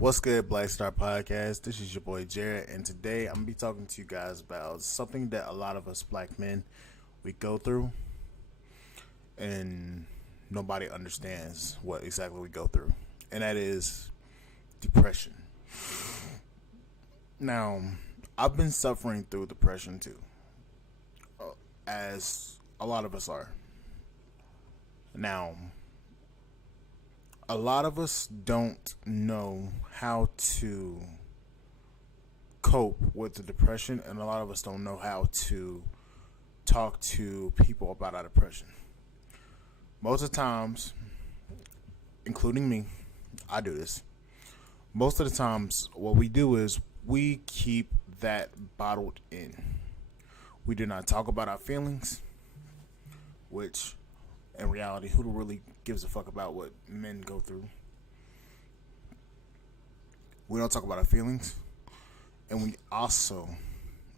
What's good, Black Star Podcast? This is your boy Jared, and today I'm gonna be talking to you guys about something that a lot of us black men we go through, and nobody understands what exactly we go through, and that is depression. Now, I've been suffering through depression too, as a lot of us are. Now, a lot of us don't know how to cope with the depression, and a lot of us don't know how to talk to people about our depression. Most of the times, including me, I do this. Most of the times, what we do is we keep that bottled in. We do not talk about our feelings, which in reality, who really gives a fuck about what men go through? We don't talk about our feelings, and we also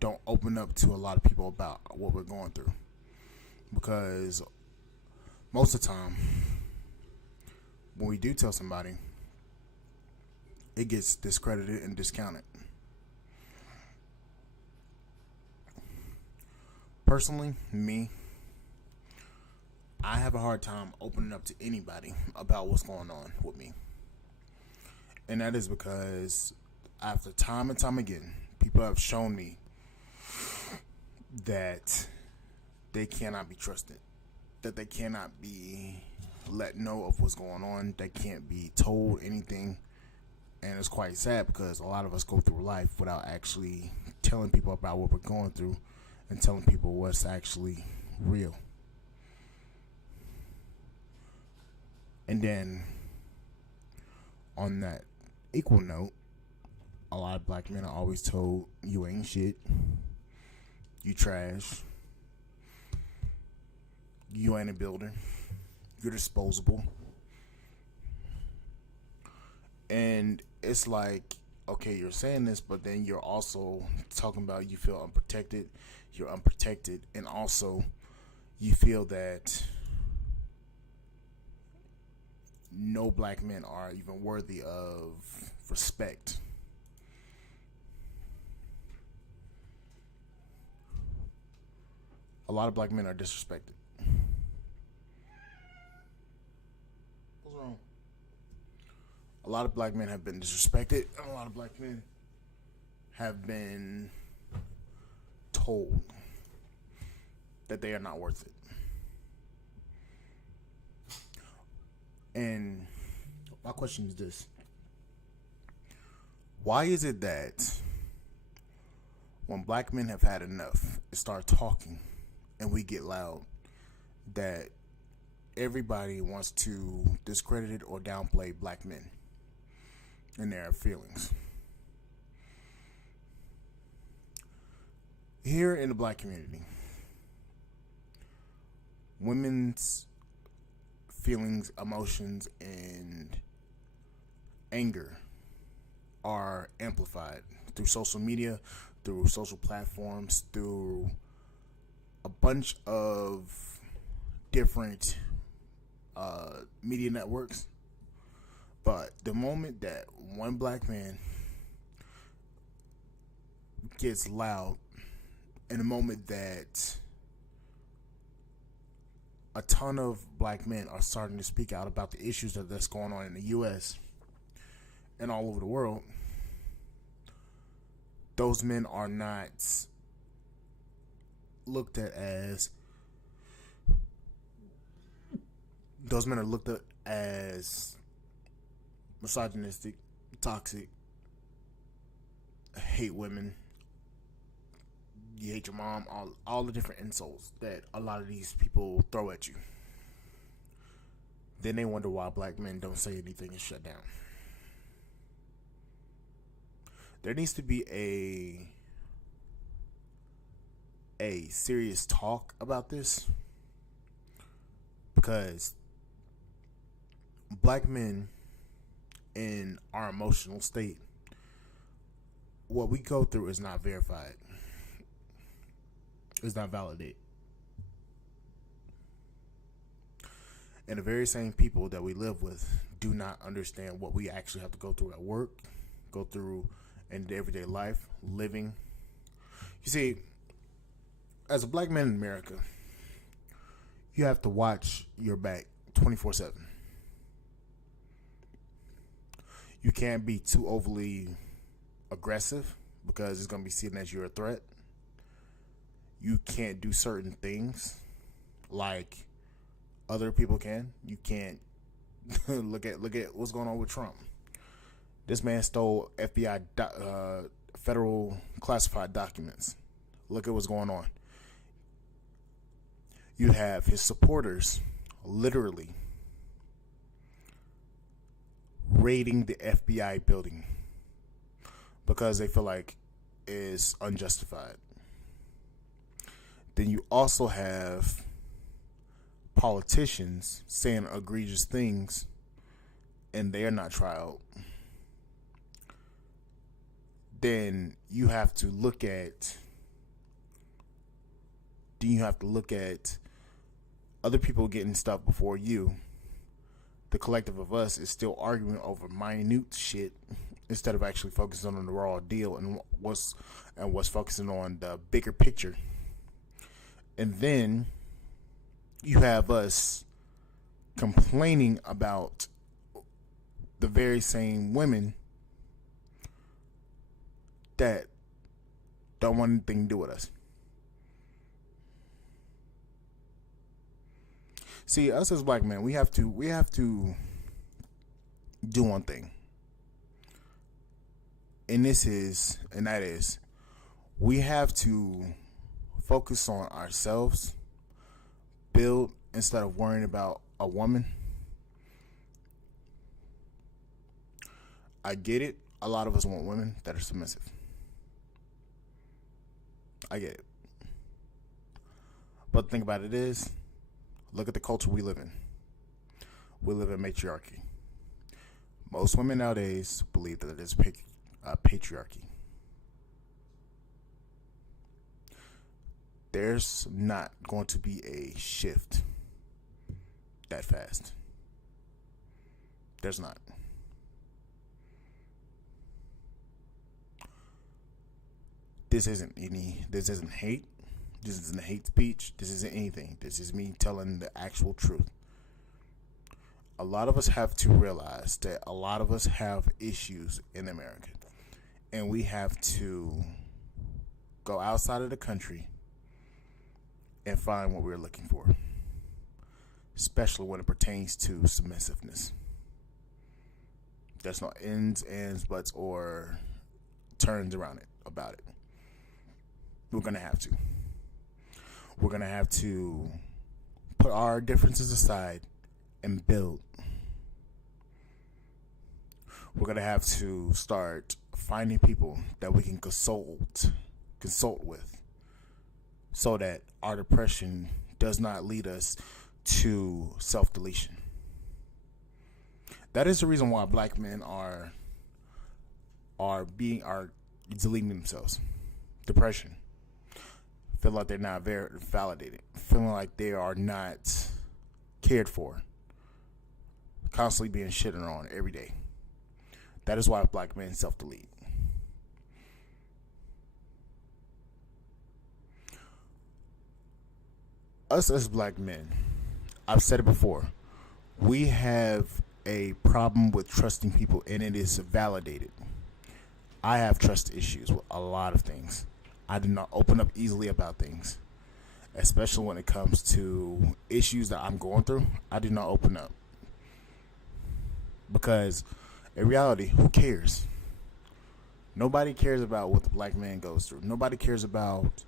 don't open up to a lot of people about what we're going through, because most of the time when we do tell somebody, it gets discredited and discounted. Personally, me, I have a hard time opening up to anybody about what's going on with me. And that is because after time and time again, people have shown me that they cannot be trusted, that they cannot be let know of what's going on, they can't be told anything. And it's quite sad because a lot of us go through life without actually telling people about what we're going through and telling people what's actually real. And then, on that equal note, a lot of black men are always told, you ain't shit, you trash, you ain't a builder, you're disposable. And it's like, okay, you're saying this, but then you're also talking about you feel unprotected, you're unprotected, and also you feel that no black men are even worthy of respect. A lot of black men are disrespected. What's wrong? A lot of black men have been disrespected, and a lot of black men have been told that they are not worth it. And my question is this: why is it that when black men have had enough and start talking and we get loud, that everybody wants to discredit or downplay black men and their feelings? Here in the black community, women's feelings, emotions, and anger are amplified through social media, through social platforms, through a bunch of different media networks. But the moment that one black man gets loud, and the moment that a ton of black men are starting to speak out about the issues that's going on in the U.S. and all over the world, those men are not looked at as misogynistic, toxic, hate women, you hate your mom, all the different insults that a lot of these people throw at you. Then they wonder why black men don't say anything and shut down. There needs to be a serious talk about this, because black men in our emotional state, what we go through is not verified. It's not validated. And the very same people that we live with do not understand what we actually have to go through at work, go through in everyday life, living. You see, as a black man in America, you have to watch your back 24/7. You can't be too overly aggressive because it's going to be seen as you're a threat. You can't do certain things like other people can. You can't look at what's going on with Trump. This man stole FBI federal classified documents. Look at what's going on. You have his supporters literally raiding the FBI building because they feel like it's unjustified. Then you also have politicians saying egregious things and they are not tried. Then you have to look at other people getting stuff before you. The collective of us is still arguing over minute shit instead of actually focusing on the raw deal and what's focusing on the bigger picture. And then you have us complaining about the very same women that don't want anything to do with us. See, us as black men, we have to do one thing. And that is we have to focus on ourselves, build instead of worrying about a woman. I get it. A lot of us want women that are submissive. I get it. But the thing about it is, look at the culture we live in. We live in matriarchy. Most women nowadays believe that it is patriarchy. There's not going to be a shift that fast. There's not. This isn't hate. This isn't a hate speech. This isn't anything. This is me telling the actual truth. A lot of us have to realize that a lot of us have issues in America. And we have to go outside of the country and find what we're looking for. Especially when it pertains to submissiveness. There's no ends, buts, or turns around it about it. We're going to have to. We're going to have to put our differences aside and build. We're going to have to start finding people that we can consult with so that our depression does not lead us to self-deletion. That is the reason why black men are deleting themselves. Depression. Feel like they're not very validated. Feeling like they are not cared for. Constantly being shitted on every day. That is why black men self-delete. Us as black men, I've said it before, we have a problem with trusting people, and it is validated. I have trust issues with a lot of things. I do not open up easily about things, especially when it comes to issues that I'm going through. I do not open up because in reality, who cares? Nobody cares about what the black man goes through. Nobody cares about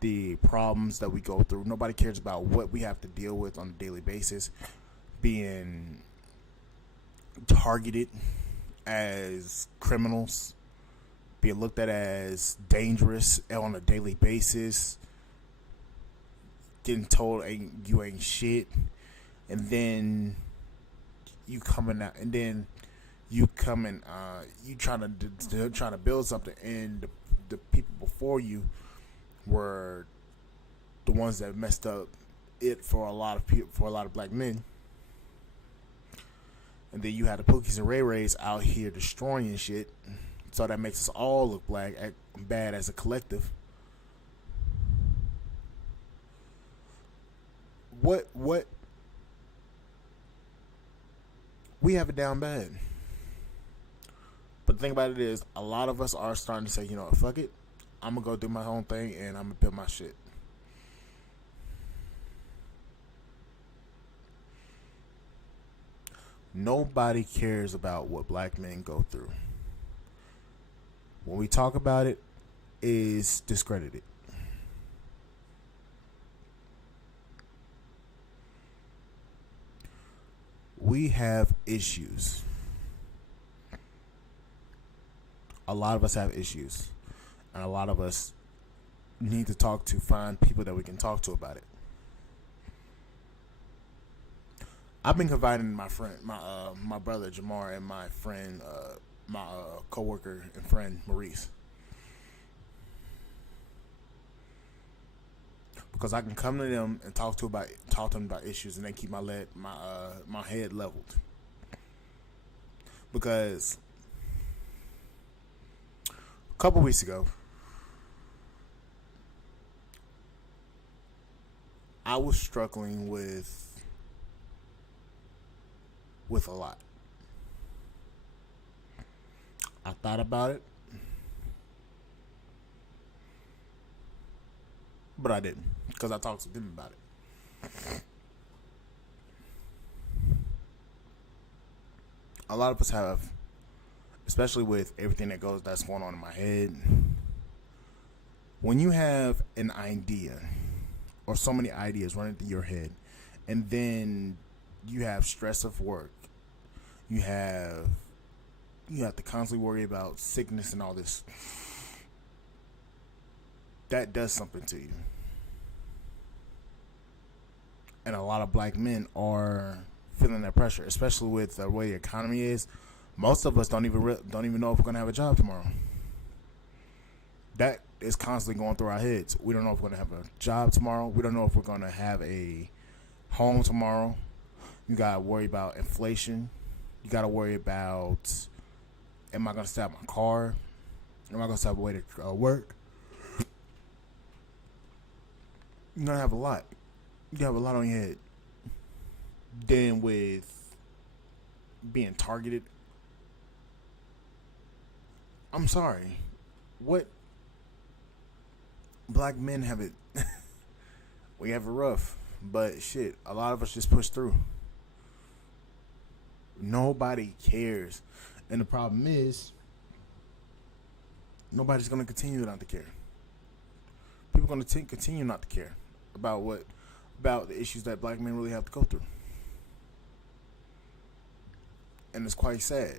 the problems that we go through. Nobody cares about what we have to deal with on a daily basis, being targeted as criminals, being looked at as dangerous on a daily basis, getting told you ain't shit, and then you coming out, and then you coming, you trying to build something, and the people before you were the ones that messed up it for a lot of people, for a lot of black men. And then you had the Pookies and Ray Rays out here destroying shit. So that makes us all look bad as a collective. What we have it down bad. But the thing about it is, a lot of us are starting to say, you know what, fuck it. I'm going to go do my own thing and I'm going to build my shit. Nobody cares about what black men go through. When we talk about it, is discredited. We have issues. A lot of us have issues. And a lot of us need to find people that we can talk to about it. I've been confiding in my friend, my brother Jamar, and my friend, my coworker and friend Maurice, because I can come to them and talk to them about issues, and they keep my head leveled. Because a couple weeks ago, I was struggling with a lot. I thought about it, but I didn't, because I talked to them about it. A lot of us have, especially with everything that's going on in my head. When you have an idea, or so many ideas running through your head, and then you have stress of work, you have to constantly worry about sickness and all this, that does something to you. And a lot of black men are feeling that pressure, especially with the way the economy is. Most of us don't even know if we're going to have a job tomorrow. That is constantly going through our heads. We don't know if we're going to have a job tomorrow. We don't know if we're going to have a home tomorrow. You got to worry about inflation. You got to worry about, am I going to stay at my car? Am I going to stay away to work? You're going to have a lot. You have a lot on your head. Then with being targeted, I'm sorry, what black men have it, we have it rough, but shit, a lot of us just push through. Nobody cares. And the problem is, nobody's going to continue not to care. People are going to continue not to care about the issues that black men really have to go through. And it's quite sad.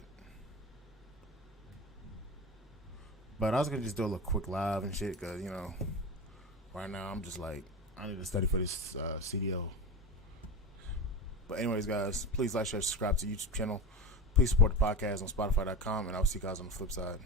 But I was going to just do a little quick live and shit, because, right now I'm just like, I need to study for this CDO. But anyways, guys, please like, share, subscribe to the YouTube channel. Please support the podcast on Spotify.com, and I'll see you guys on the flip side.